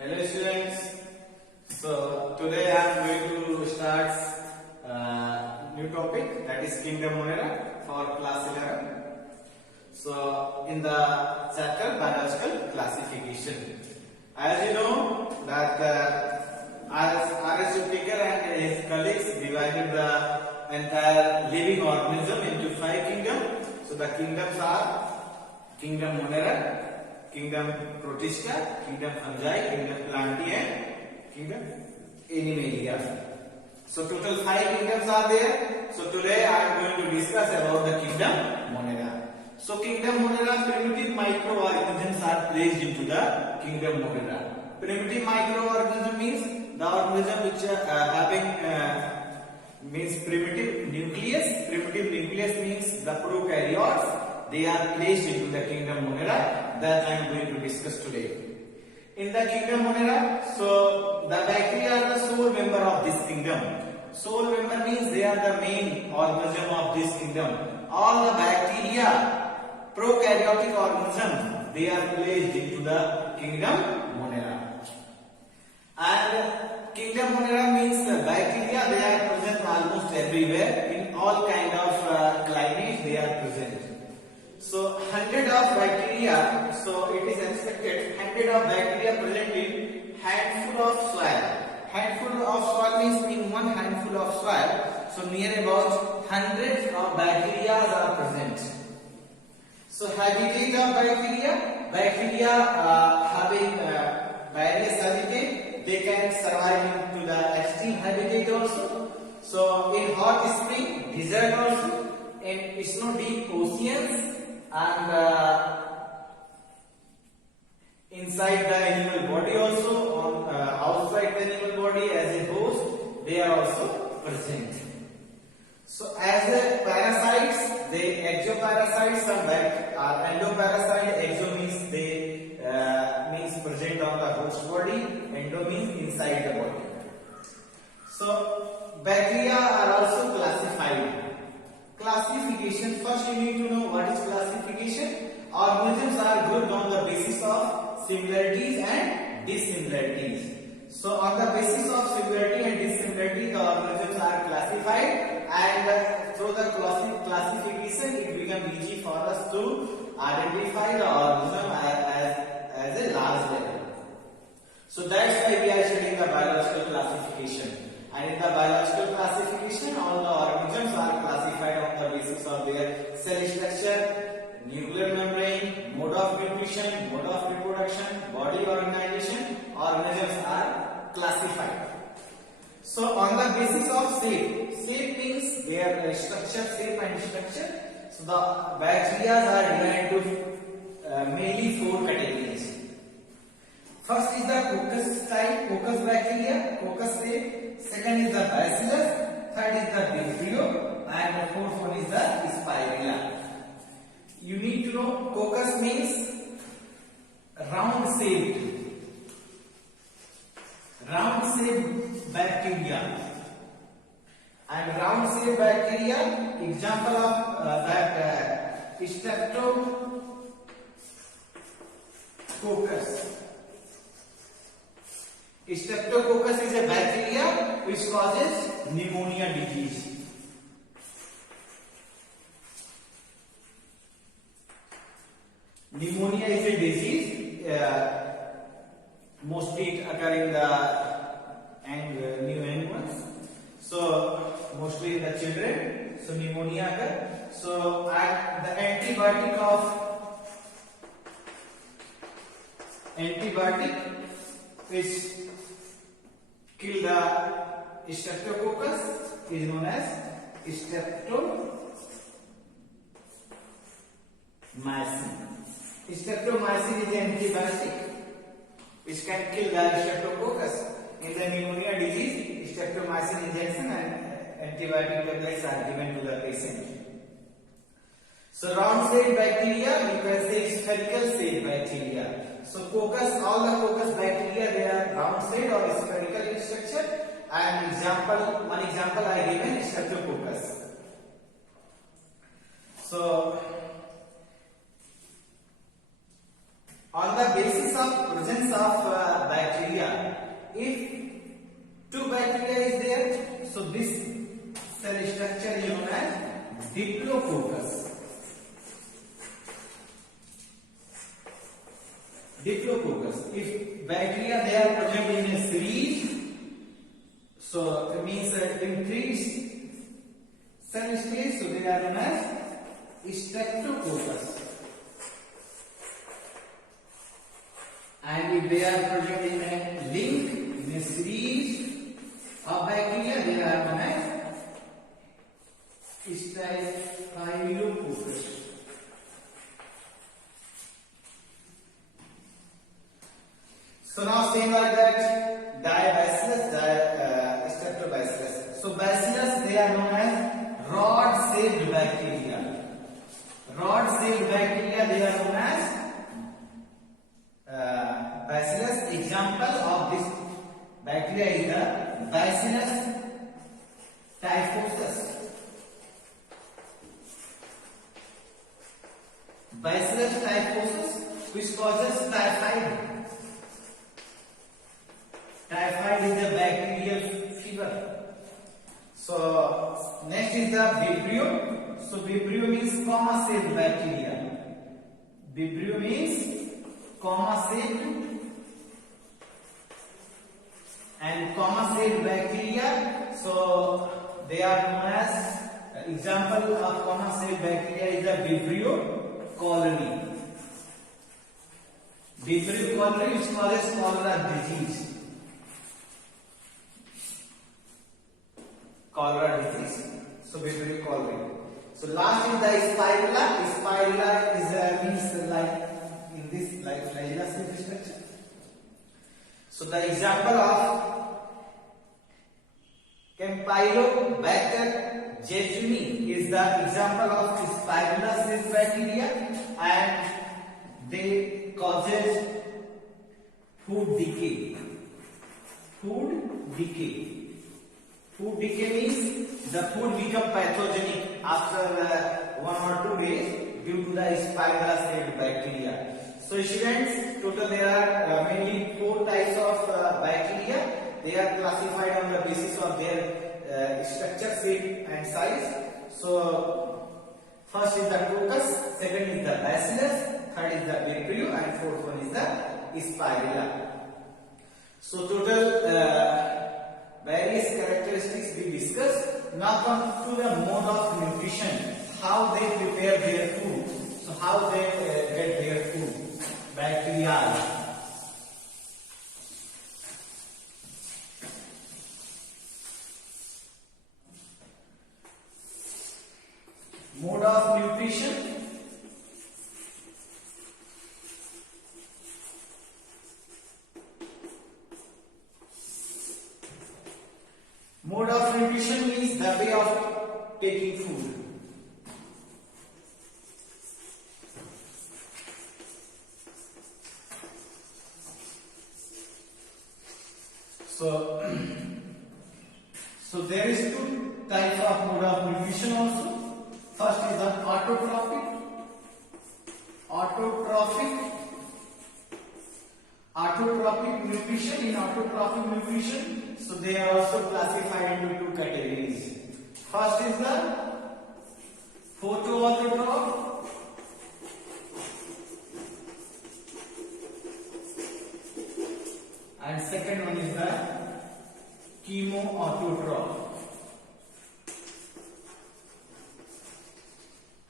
Hello students. So today I am going to start new topic, that is Kingdom Monera for class 11. So in the chapter biological classification, as you know that R.S. Whittaker and his colleagues divided the entire living organism into 5 kingdoms. So the kingdoms are Kingdom Monera, Kingdom Protista, Kingdom Fungi, Kingdom Plantae, and Kingdom Animalia. So total 5 kingdoms are there. So today I am going to discuss about the Kingdom Monera. So Kingdom Monera, primitive microorganisms are placed into the Kingdom Monera. Primitive microorganism means the organism which having means primitive nucleus. Primitive nucleus means the prokaryotes. They are placed into the Kingdom Monera that I am going to discuss today. In the Kingdom Monera, so the bacteria are the sole member of this kingdom. Sole member means they are the main organism of this kingdom. All the bacteria, prokaryotic organisms, they are placed into the Kingdom Monera. And Kingdom Monera means the bacteria, they are present almost everywhere. In all kind of climates, they are present. So 100 of bacteria, so it is expected 100 of bacteria present in handful of soil. Handful of soil means in one handful of soil, so near about hundreds of bacteria are present. So habitat of bacteria having various habitat, they can survive into the extreme habitat also. So in hot spring, desert also, in snow deep oceans, and inside the animal body also, on outside the animal body as a host, they are also present. So as a parasites, they exoparasites are endoparasite. Exo means they means present on the host body, endo means inside the body. So bacteria are also classified. Classification, first you need to know what is classification. Organisms are grouped on the basis of similarities and dissimilarities. So on the basis of similarity and dissimilarity, the organisms are classified, and through the classification it becomes easy for us to identify the organism as a large level. So that's why we are studying the biological classification. And in the biological classification, all the organisms are classified on the basis of their cell structure, nuclear membrane, mode of nutrition, mode of reproduction, body organization. Organisms are classified. So on the basis of shape means their structure, shape and structure. So the bacteria are divided into mainly 4 categories. First is the coccus type, coccus bacteria, coccus shape. Second is the bacillus, third is the vibrio, and the fourth one is the spirilla. You need to know coccus means round shaped bacteria. And round shaped bacteria, example of that Streptococcus. Streptococcus is a bacteria which causes pneumonia disease. Pneumonia is a disease, mostly occurring in the newborns. So mostly in the children. So pneumonia occurs. So the antibiotic which kill the streptococcus is known as streptomycin. Streptomycin is an antibiotic which can kill the streptococcus. In the pneumonia disease, streptomycin injection and antibiotic tablets are given to the patient. So round-shaped bacteria, you can say spherical-shaped bacteria. So coccus, all the coccus bacteria, they are round-shaped or spherical in structure. And one example I given is Streptococcus. So on the basis of presence of bacteria Diplococcus. If bacteria they are present in a series, so it means increased cell stage, so they are known as Streptococcus. And if they are present in a link, in a series of bacteria, they are known as Staphylococcus. So now same like that, Diabacillus, Streptobacillus. So bacillus they are known as rod-shaped bacteria. Rod-shaped bacteria they are known as Bacillus. Example of this bacteria is the Bacillus typhosus. Bacillus typhosus, which causes typhoid. Typhoid is the bacterial fever. So next is the Vibrio. So Vibrio means comma-shaped bacteria. Vibrio means comma-shaped, and comma-shaped bacteria. So they are known as example of comma-shaped bacteria is the Vibrio cholerae. Vibrio cholerae, which causes cholera disease. Cholera disease. So Vibrio cholerae. So last is the Spirula. Spirula is means like in this like flagella structure. So the example of Campylobacter jejuni is the example of Spirula cyst bacteria, and they causes food decay. Food decay. Food decay means the food become pathogenic after 1 or 2 days due to the Spirula cyst bacteria. So students, total there are mainly 4 types of bacteria. They are classified on the basis of their structure, shape and size. So first is the coccus, second is the bacillus, third is the vibrio, and fourth one is the spirula. So total various characteristics we discussed. Now come to the mode of nutrition, how they prepare their food. So how they get their food. Bacteria. Mode of nutrition. Mode of nutrition means the way of taking food. So there is 2 types of mode of nutrition also. First is the autotrophic. Autotrophic nutrition. In autotrophic nutrition, so they are also classified into 2 categories. First is the photoautotroph. And second one is the chemoautotroph.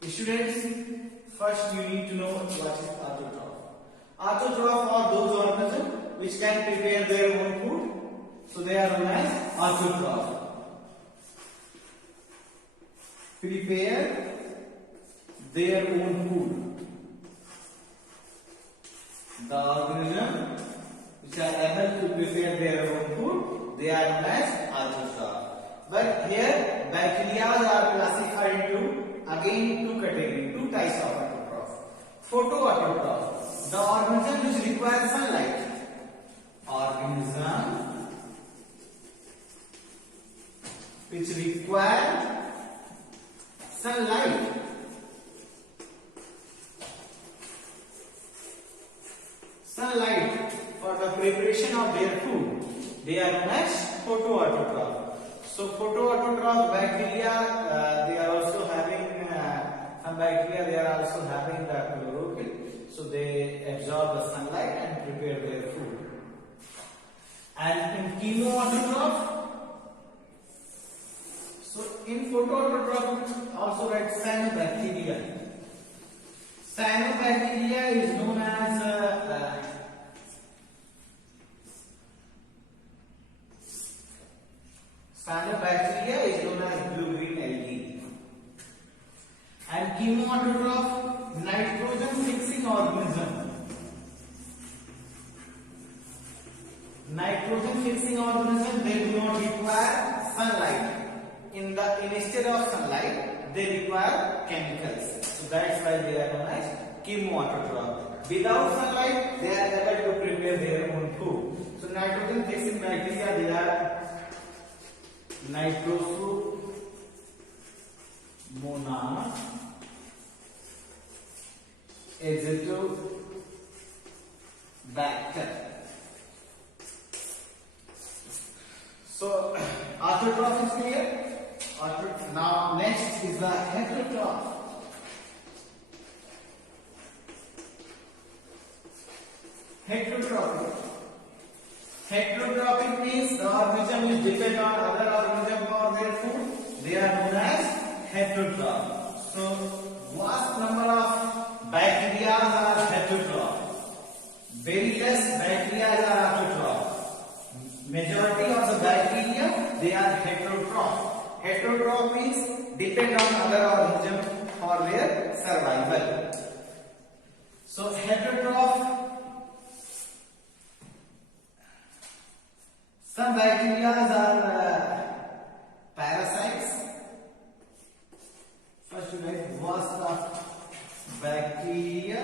Students, first you need to know what is autotroph. Autotroph are those organisms which can prepare their own food, so they are known as autotroph. Prepare their own food. The organism which are able to prepare their own food, they are known as autotroph. But here bacteria are classified into again 2 categories, 2 types of autotroph. Photoautotroph, the organism which requires sunlight. Organism which require sunlight. Sunlight for the preparation of their food. They are known as photoautotroph. So photoautotroph bacteria, they are also having some bacteria. They are also having the chlorophyll. So they absorb the sunlight And in chemoautotroph, so in photoautotroph also write cyanobacteria. Cyanobacteria is known as blue-green algae. And chemoautotroph, nitrogen-fixing organism. Nitrogen-fixing organism, they do not require sunlight. Instead of sunlight, they require chemicals. So that's why they are known as chemoautotroph. Without sunlight, they are able to prepare their own food. So nitrogen-fixing bacteria, they are Nitrosomonas, Azotobacter. So autotroph is clear. Now next is the heterotroph. Heterotrophic means the organism is dependent on other organism for their food. They are known as heterotroph. So vast number of bacteria are heterotroph. Very less bacteria are autotroph. Majority of the bacteria, they are heterotroph. Heterotroph means depend on other organism for their survival. So heterotroph, some bacteria are parasites. First, you write vast of bacteria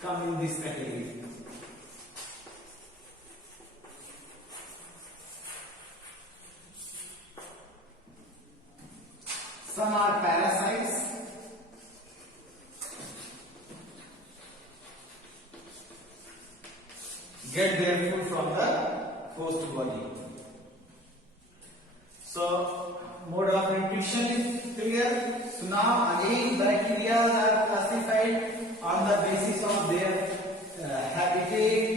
come in this category. Some are parasites. Get their food from the host body. So mode of nutrition is clear. So now again bacteria are classified on the basis of their habitat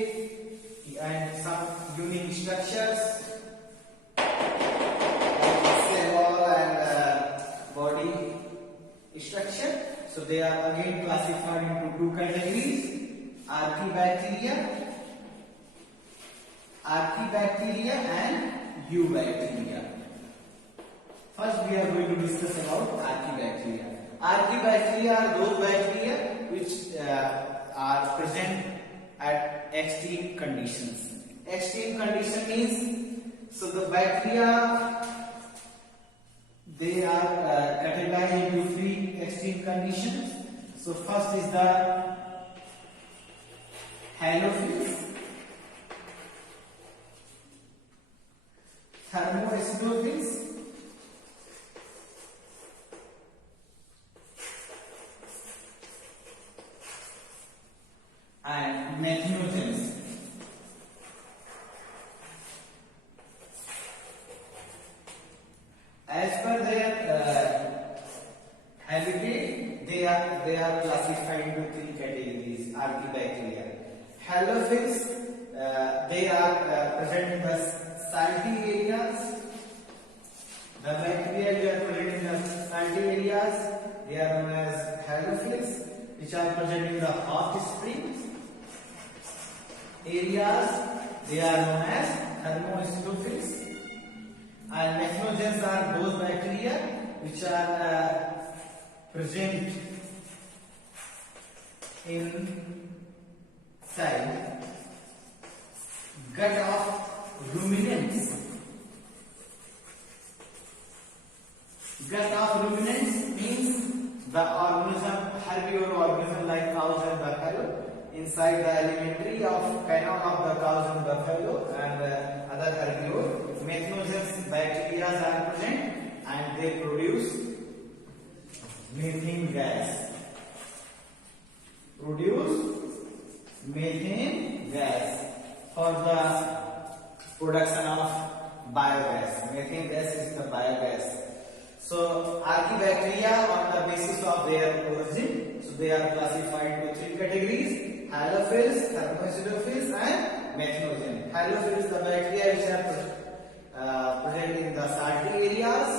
and some unique structures, cell wall and body structure. So they are again classified into two categories: Archaebacteria and Eubacteria. First we are going to discuss about Archaebacteria. Archaebacteria are those bacteria which are present at extreme conditions. Extreme condition means, so the bacteria, they are categorized into three extreme conditions. So first is the halophils, thermoacidophils, and methanogens. As per their habitat, they are classified into three categories: Archaebacteria. Halophils, they are present in the salty areas. The bacteria which are present in the salty areas, they are known as halophils, which are present in the hot springs areas, they are known as thermoacidophils. And methanogens are those bacteria which are present inside gut of ruminants. Gut of ruminants means the organism, herbivore organism like cows and buffalo. Inside the alimentary of canal of the cows and buffalo and other herbivore, methanogens bacteria are present and they produce methane gas. For the production of biogas. Methane gas is the biogas. So Archaebacteria, on the basis of their origin, so they are classified to three categories: halophils, thermoacidophils, and methanogen. Halophils, the bacteria which are present in the salty areas,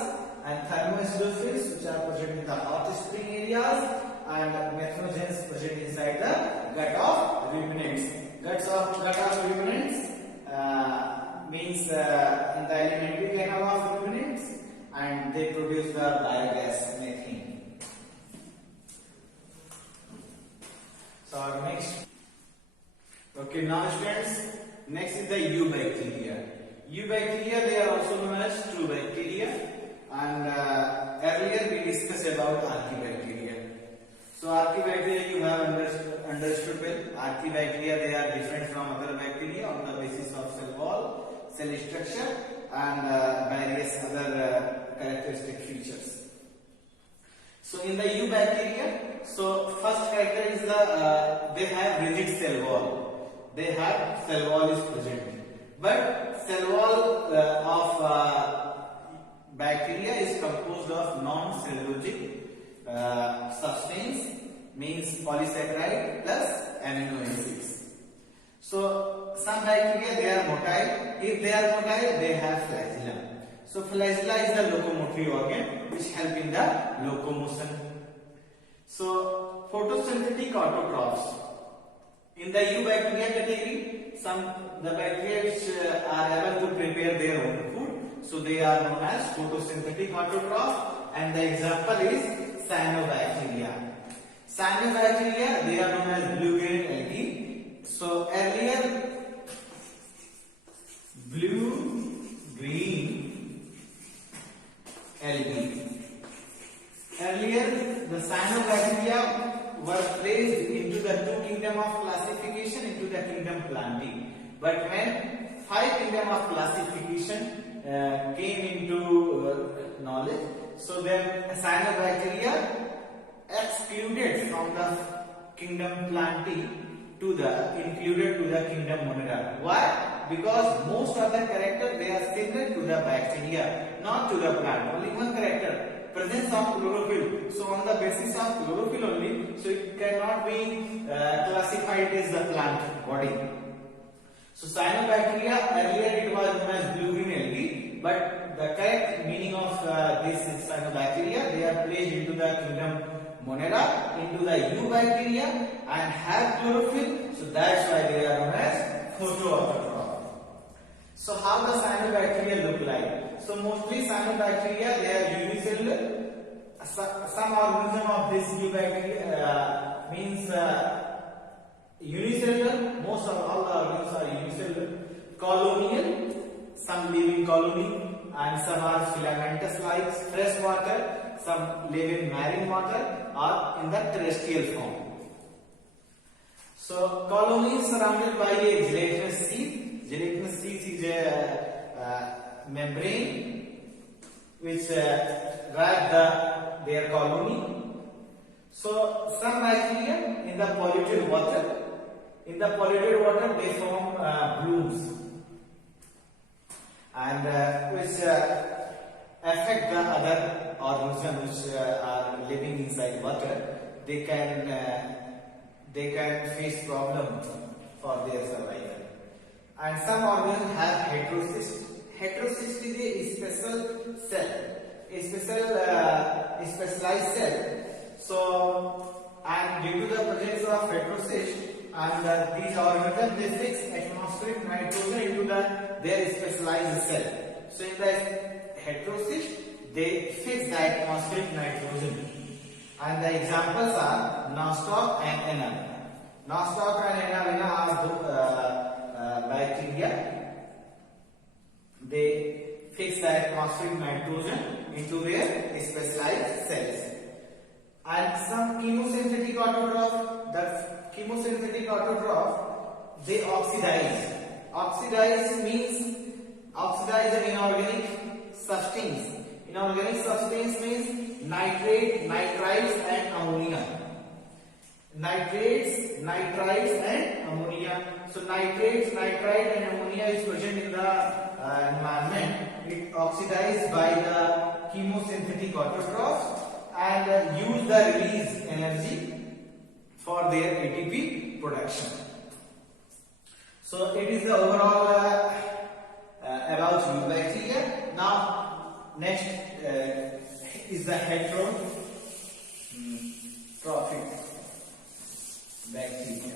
and thermoacidophils which are present in the hot spring areas, and methanogens present inside the gut of ruminants. Gut of ruminants means in the alimentary canal of ruminants, and they produce the biogas methane. So next, okay, now students, next is the eubacteria. Eubacteria, they are also known as true bacteria, and earlier we discussed about archaebacteria. So archaebacteria you have understood well. Archaebacteria, they are different from other bacteria on the basis of cell wall, cell structure, and various other characteristic features. So in the eubacteria, so first character is the they have rigid cell wall. They have cell wall is present, but cell wall of bacteria is composed of non-cellulosic substance, means polysaccharide plus amino acids. So some bacteria, they are motile. If they are motile, they have flagella. So flagella is the locomotory organ which help in the locomotion. So photosynthetic autotrophs. In the eubacteria category, the bacteria which are able to prepare their own food, so they are known as photosynthetic autotrophs, and the example is cyanobacteria. Cyanobacteria, they are known as blue-green algae. So earlier, blue-green algae. Earlier, the cyanobacteria were placed into the two kingdom of classification, into the kingdom Plantae. But when 5 kingdom of classification came into knowledge, so then cyanobacteria excluded from the kingdom Plantae to the included to the kingdom Monera. Why? Because most of the character, they are similar to the bacteria, not to the plant. Only one character, presence of chlorophyll. So on the basis of chlorophyll only, so it cannot be classified as the plant body. So cyanobacteria, earlier it was known as blue-green algae, but the correct meaning of this cyanobacteria, they are placed into the kingdom Monera, into the eubacteria, and have chlorophyll. So that's why they are known as photoautotroph. So how the cyanobacteria look like? So mostly cyanobacteria, they are unicellular. Some organism of this eubacteria means unicellular. Most of all the organisms are unicellular. Colonial, some live in colony, and some are filamentous like fresh water. Some live in marine water or in the terrestrial form. So colony is surrounded by a gelatinous sheath. Gelatinous sheath is a membrane which wrap their colony. So some bacteria in the polluted water, they form blooms, and which affect the other organisms which are living inside water. They can face problem for their survival. And some organisms have heterocyst. Heterocyst is a special cell, a specialized cell. So, and due to the presence of heterocyst, and these organisms, they fix atmospheric nitrogen into their specialized cell. So in the heterocyst, they fix the atmospheric nitrogen. And the examples are nostoc and enamel. Nostoc and enamel are bacteria. They fix the atmospheric nitrogen into their specialized cells. And some chemosynthetic autotroph, the chemosynthetic autotroph, they oxidize. Oxidize means oxidize an inorganic substance. Inorganic substance means nitrate, nitrites, and ammonia. Nitrates, nitrites, and ammonia. So nitrates, nitrite, and ammonia is present in the environment. It oxidized by the chemosynthetic autotrophs and use the release energy for their ATP production. So it is the overall about eubacteria. Now next is the heterotrophic bacteria.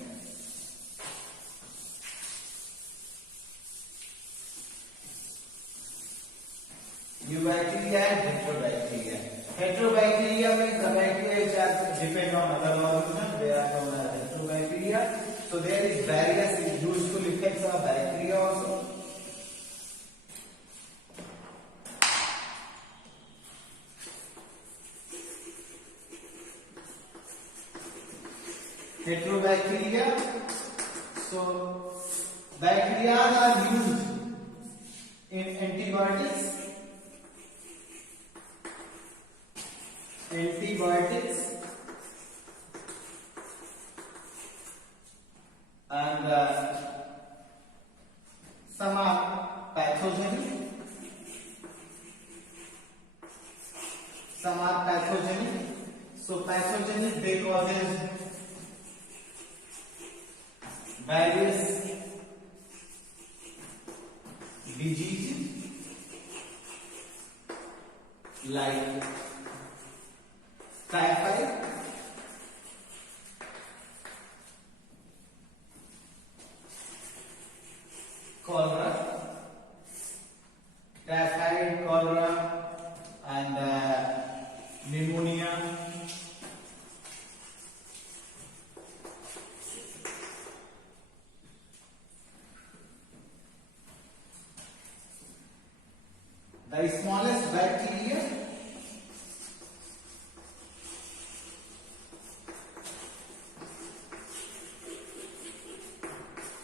Eubacteria and heterobacteria. Heterobacteria means the bacteria which are depend on other organisms. They are known as heterobacteria. So there is various useful effects of bacteria also. Heterobacteria. So bacteria are used in antibiotics. And some are pathogenic. So pathogenic, they causes various diseases like typhoid, cholera, and pneumonia. The smallest bacteria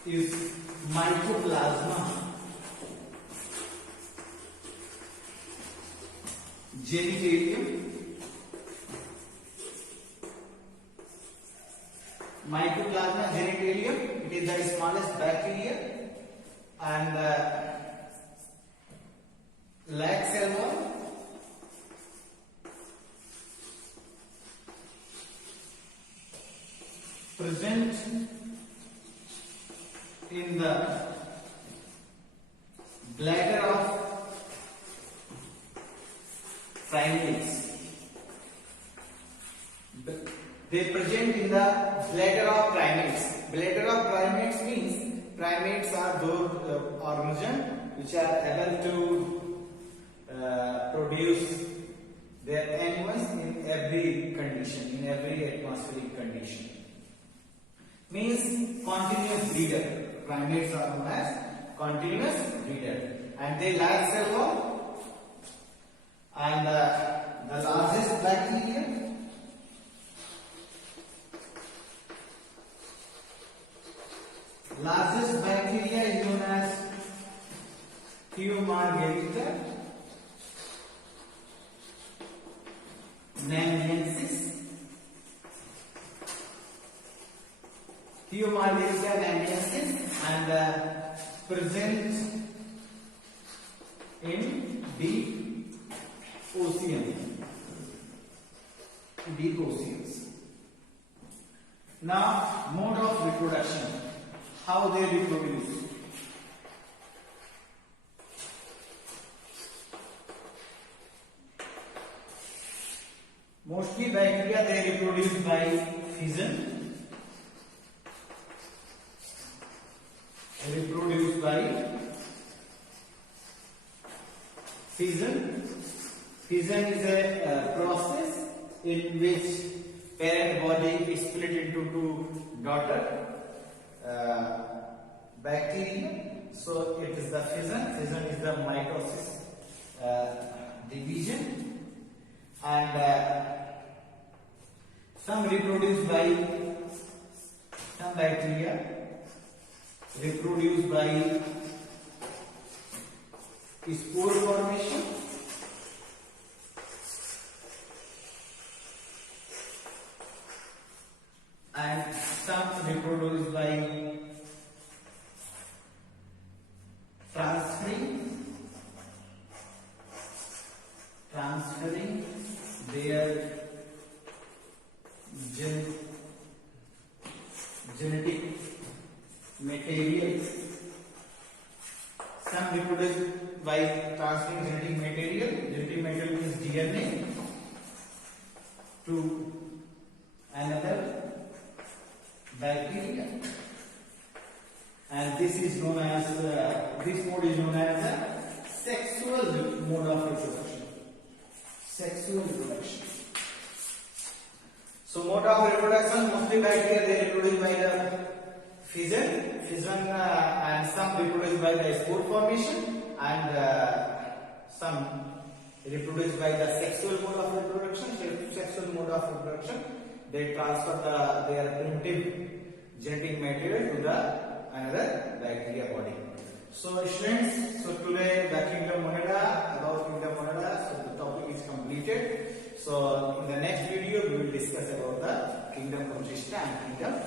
is Mycoplasma genitalium. Mycoplasma genitalium, it is the smallest bacteria, and Laxella present in the bladder of primates. They present in the bladder of primates. Bladder of primates means primates are those organisms which are able to produce their animals in every condition, in every atmospheric condition. Means continuous breeder. Primates are known as continuous breeder, and they lack cell wall. And the largest bacteria is known as Theomargherita namiensis. Theomargherita namiensis, and present in deep oceans. Now, mode of reproduction. How they reproduce. Mostly bacteria, they reproduce by fission. Fission is a process in which parent body is split into two daughter bacteria. So it is the fission. Fission is the mitosis division, and some bacteria reproduce by spore formation, and some reproduce by transferring their materials. Some reproduce by transferring genetic material. Genetic material means DNA to another bacteria, and this is known as this mode is known as the sexual mode of reproduction. Sexual reproduction. So mode of reproduction, mostly bacteria they reproduce by the fission, and some reproduce by the spore formation, and some reproduce by the sexual mode of reproduction. Sexual mode of reproduction, they transfer their primitive genetic material to the another bacteria body. So students, so today the kingdom Monera, about kingdom Monera, so the topic is completed. So in the next video we will discuss about the kingdom Conchista and kingdom